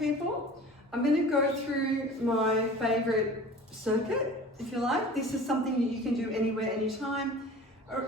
people. I'm going to go through my favorite circuit, if you like. This is something that you can do anywhere, anytime.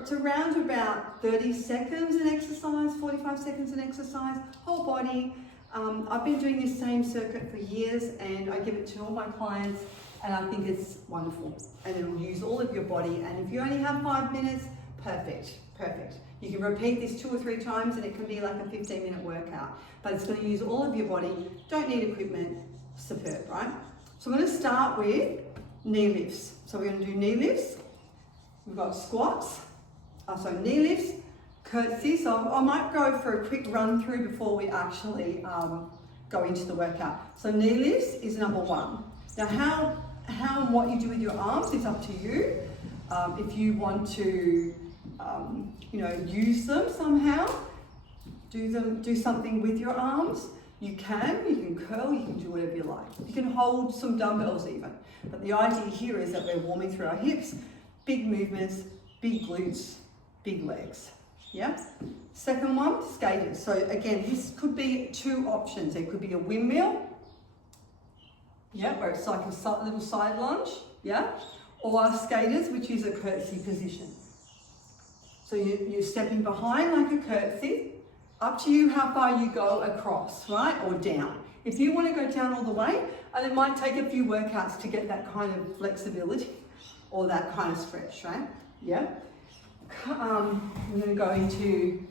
It's around about 30 seconds an exercise, 45 seconds an exercise, whole body. I've been doing this same circuit for years and I give it to all my clients and I think it's wonderful. And it'll use all of your body, and if you only have 5 minutes, perfect, perfect. You can repeat this 2 or 3 times and it can be like a 15-minute workout, but it's going to use all of your body, don't need equipment, superb, right? So I'm going to start with knee lifts. So we're going to do knee lifts. We've got squats, so knee lifts, curtsy. So I might go for a quick run through before we actually go into the workout. So knee lifts is number 1. Now how and what you do with your arms is up to you. If you want to, use them somehow, do something with your arms. You can curl, you can do whatever you like. You can hold some dumbbells even. But the idea here is that we're warming through our hips, big movements, big glutes, big legs. Yeah? Second one, skaters. So again, this could be 2 options. It could be a windmill, yeah, where it's like a little side lunge, yeah? Or skaters, which is a curtsy position. So you're stepping behind like a curtsy. Up to you how far you go across, right? Or down. If you want to go down all the way, and it might take a few workouts to get that kind of flexibility or that kind of stretch, right? Yeah. I'm going to go into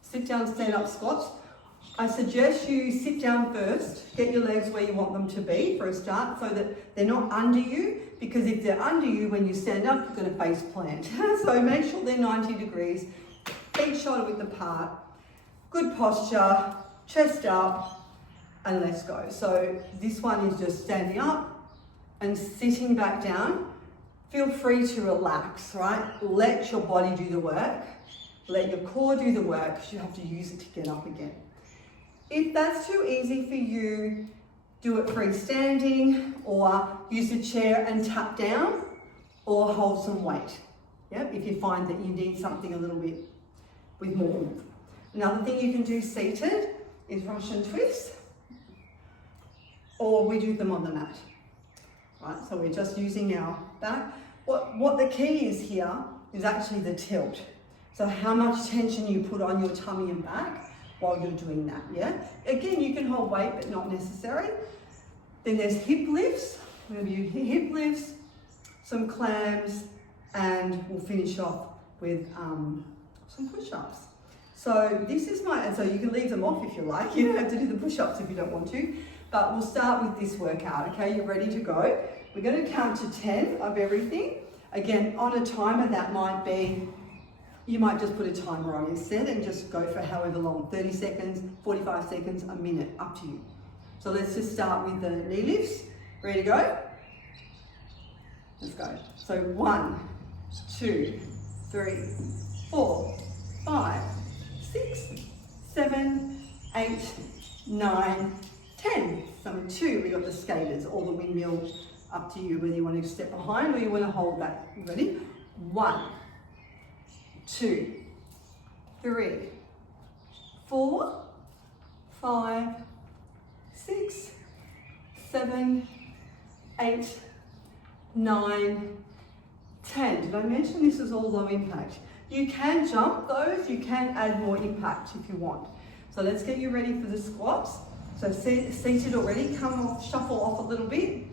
sit down, stand up squats. I suggest you sit down first, get your legs where you want them to be for a start so that they're not under you, because if they're under you when you stand up, you're going to face plant. So make sure they're 90 degrees, feet shoulder width apart, good posture, chest up, and let's go. So this one is just standing up and sitting back down. Feel free to relax, right? Let your body do the work. Let your core do the work, because you have to use it to get up again. If that's too easy for you, do it freestanding, or use a chair and tap down, or hold some weight. Yep, if you find that you need something a little bit with more oomph. Another thing you can do seated is Russian twists, or we do them on the mat. Right, so we're just using our back. What the key is here is actually the tilt. So how much tension you put on your tummy and back while you're doing that, yeah? Again, you can hold weight, but not necessary. Then there's hip lifts. We're going to do hip lifts, some clams, and we'll finish off with some push-ups. So this is so you can leave them off if you like. You don't have to do the push-ups if you don't want to, but we'll start with this workout, okay? You're ready to go. We're going to count to 10 of everything. Again, on a timer, that might be, you might just put a timer on instead and just go for however long, 30 seconds, 45 seconds, a minute, up to you. So let's just start with the knee lifts. Ready to go? Let's go. So 1, 2, 3, 4, 5, 6, 7, 8, 9, 10. Number 2, we got the skaters or the windmill. Up to you whether you want to step behind or you want to hold that. You ready? 1, 2, 3, 4, 5, 6, 7, 8, 9, 10. Did I mention this is all low impact? You can jump those, you can add more impact if you want. So let's get you ready for the squats. So seated already, come off, shuffle off a little bit.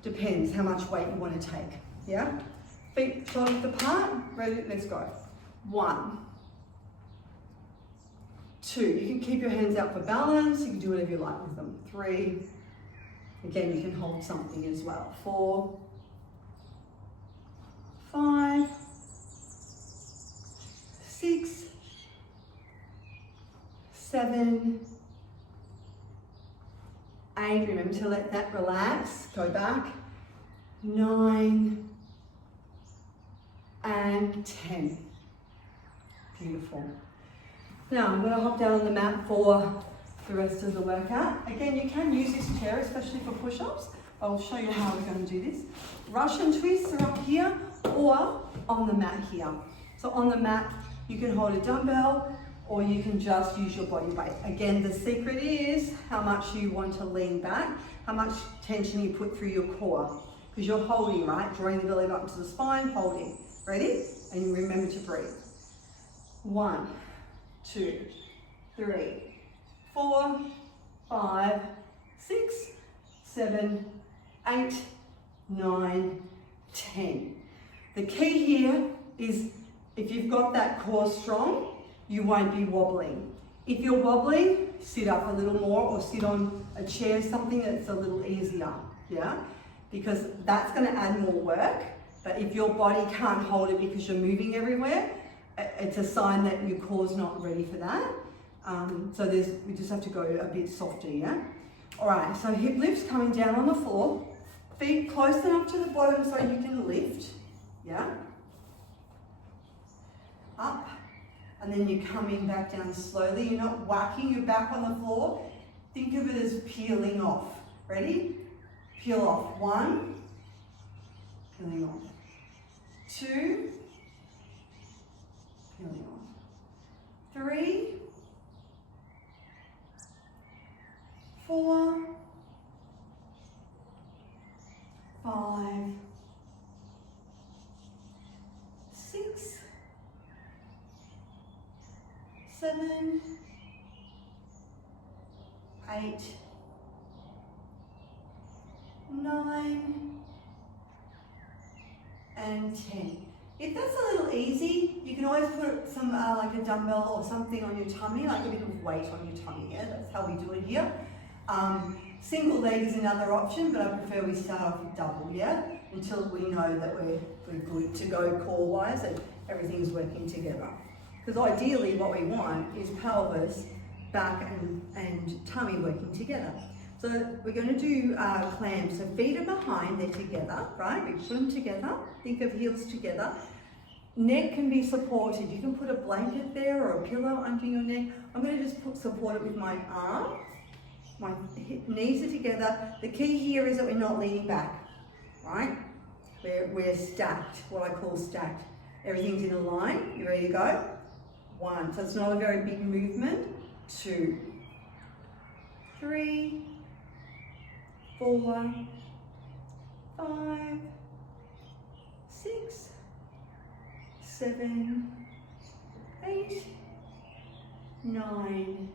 Depends how much weight you want to take, yeah? Feet shoulder width apart, ready, let's go. 1, 2, you can keep your hands out for balance, you can do whatever you like with them. 3, again you can hold something as well. 4, 5, 6, 7, 8, remember to let that relax, go back, 9, and 10. Beautiful. Now I'm going to hop down on the mat for the rest of the workout. Again, you can use this chair, especially for push-ups. I'll show you how we're going to do this. Russian twists are up here or on the mat here. So on the mat, you can hold a dumbbell or you can just use your body weight. Again, the secret is how much you want to lean back, how much tension you put through your core, because you're holding, right? Drawing the belly button to the spine, holding. Ready? And remember to breathe. 1, 2, 3, 4, 5, 6, 7, 8, 9, 10. The key here is if you've got that core strong, you won't be wobbling. If you're wobbling, sit up a little more or sit on a chair, something that's a little easier, yeah? Because that's gonna add more work, but if your body can't hold it because you're moving everywhere, it's a sign that your core's not ready for that. So we just have to go a bit softer, yeah? All right, so hip lifts coming down on the floor, feet close enough to the bottom so you can lift, yeah? Up, and then you're coming back down slowly. You're not whacking your back on the floor. Think of it as peeling off. Ready? Peel off. 1, peeling off. 2, peeling off. 3, 4, 5, 6, 7, 8, 9, and 10. If that's a little easy, you can always put some like a dumbbell or something on your tummy, like a bit of weight on your tummy, yeah? That's how we do it here. Single leg is another option, but I prefer we start off with double, yeah? Until we know that we're good to go core-wise and everything's working together. Because ideally what we want is pelvis, back and tummy working together. So we're going to do clams. So feet are behind, they're together, right? We put them together, think of heels together. Neck can be supported. You can put a blanket there or a pillow under your neck. I'm going to just support it with my arm. My knees are together. The key here is that we're not leaning back, right? We're stacked, what I call stacked. Everything's in a line. You ready to go? 1, so it's not a very big movement. 2, 3, 4, 5, 6, 7, 8, 9,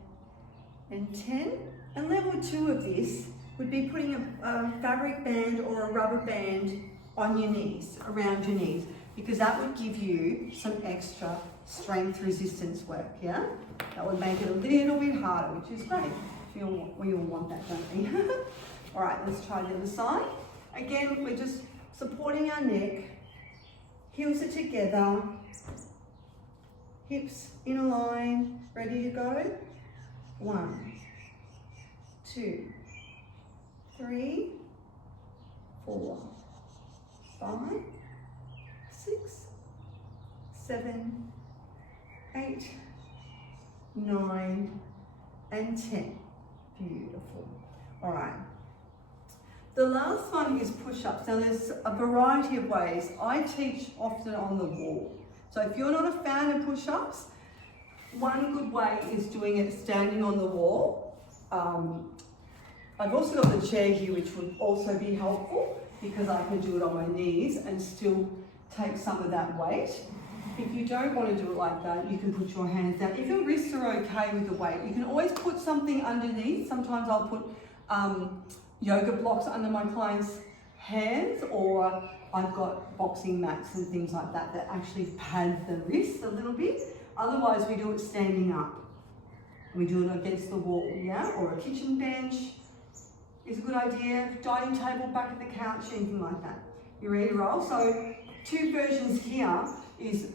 and 10. And level 2 of this would be putting a fabric band or a rubber band on your knees, around your knees, because that would give you some extra strength resistance work, yeah? That would make it a little bit harder, which is great. We all want that, don't we? All right, let's try the other side. Again, we're just supporting our neck. Heels are together. Hips in a line. Ready to go? 1, 2, 3, 4, 5, 6, 7, 8, 9, and 10. Beautiful. All right. The last one is push-ups. Now there's a variety of ways. I teach often on the wall. So if you're not a fan of push-ups, one good way is doing it standing on the wall. I've also got the chair here, which would also be helpful because I can do it on my knees and still take some of that weight. If you don't want to do it like that, you can put your hands down. If your wrists are okay with the weight, you can always put something underneath. Sometimes I'll put yoga blocks under my clients' hands, or I've got boxing mats and things like that that actually pad the wrists a little bit. Otherwise, we do it standing up. We do it against the wall, yeah? Or a kitchen bench is a good idea. Dining table, back of the couch, anything like that. You ready to roll? So 2 versions here is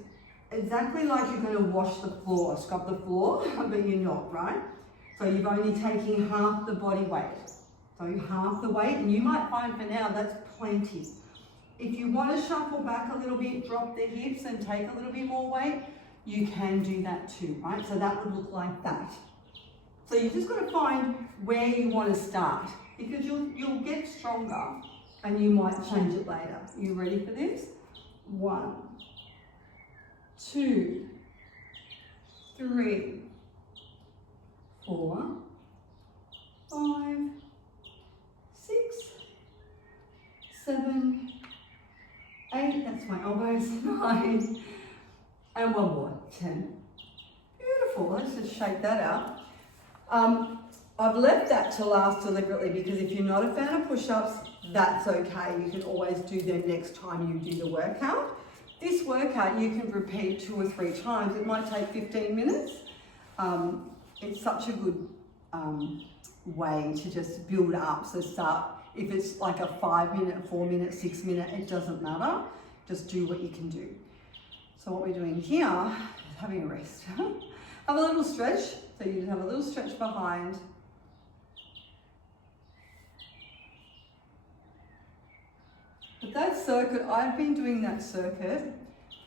exactly like you're going to wash the floor, scrub the floor, but you're not, right? So you've only taken half the body weight. So half the weight, and you might find for now that's plenty. If you want to shuffle back a little bit, drop the hips and take a little bit more weight, you can do that too, right? So that would look like that. So you just got to find where you want to start, because you'll get stronger and you might change it later. Are you ready for this? 1, 2, 3, 4, 5, 6, 7, 8, that's my elbows, 9, and one more, 10. Beautiful, let's just shake that out. I've left that to last deliberately because if you're not a fan of push-ups, that's okay. You can always do them next time you do the workout. This workout you can repeat 2 or 3 times. It might take 15 minutes. It's such a good way to just build up. So start, if it's like a 5-minute, 4-minute, 6-minute, it doesn't matter. Just do what you can do. So what we're doing here is having a rest. Have a little stretch. So you just have a little stretch behind. But that circuit, I've been doing that circuit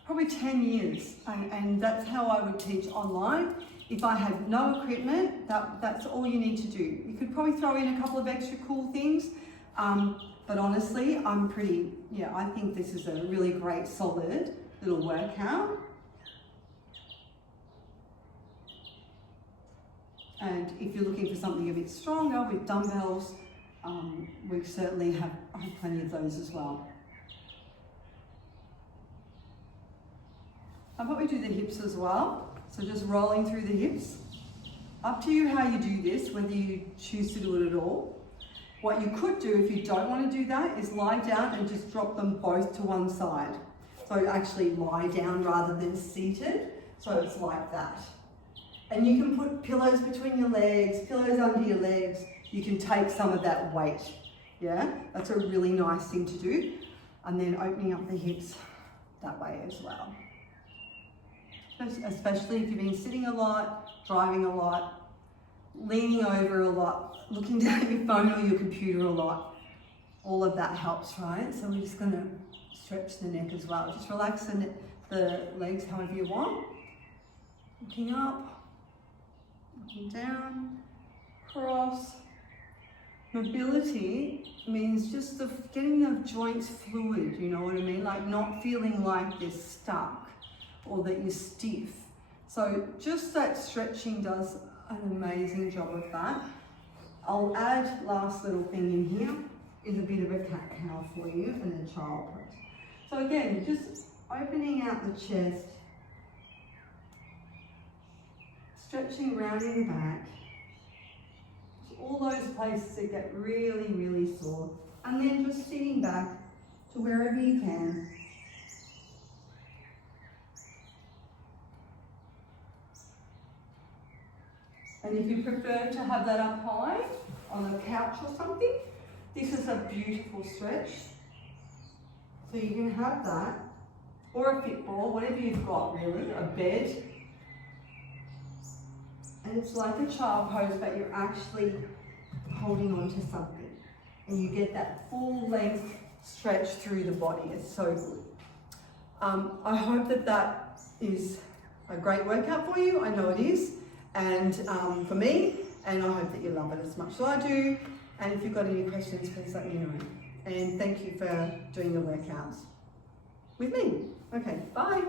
probably 10 years, and that's how I would teach online. If I had no equipment, that's all you need to do. You could probably throw in a couple of extra cool things, but honestly, I think this is a really great, solid little workout. And if you're looking for something a bit stronger with dumbbells, we certainly have plenty of those as well. How about we do the hips as well? So just rolling through the hips. Up to you how you do this, whether you choose to do it at all. What you could do if you don't want to do that is lie down and just drop them both to one side. So actually lie down rather than seated. So it's like that. And you can put pillows between your legs, pillows under your legs. You can take some of that weight, yeah? That's a really nice thing to do. And then opening up the hips that way as well. Especially if you've been sitting a lot, driving a lot, leaning over a lot, looking down at your phone or your computer a lot. All of that helps, right? So we're just gonna stretch the neck as well. Just relax the legs however you want. Looking up, looking down, cross. Mobility means just getting the joints fluid, you know what I mean? Like not feeling like they're stuck or that you're stiff. So just that stretching does an amazing job of that. I'll add, last little thing in here, is a bit of a cat-cow for you and a child pose. So again, just opening out the chest, stretching rounding the back, all those places that get really, really sore. And then just sitting back to wherever you can. And if you prefer to have that up high on a couch or something, this is a beautiful stretch. So you can have that, or a fit ball, whatever you've got really, a bed. And it's like a child pose, but you're actually holding on to something. And you get that full length stretch through the body. It's so good. I hope that is a great workout for you. I know it is. And for me, and I hope that you love it as much as I do. And if you've got any questions, please let me know. And thank you for doing the workouts with me. Okay, bye.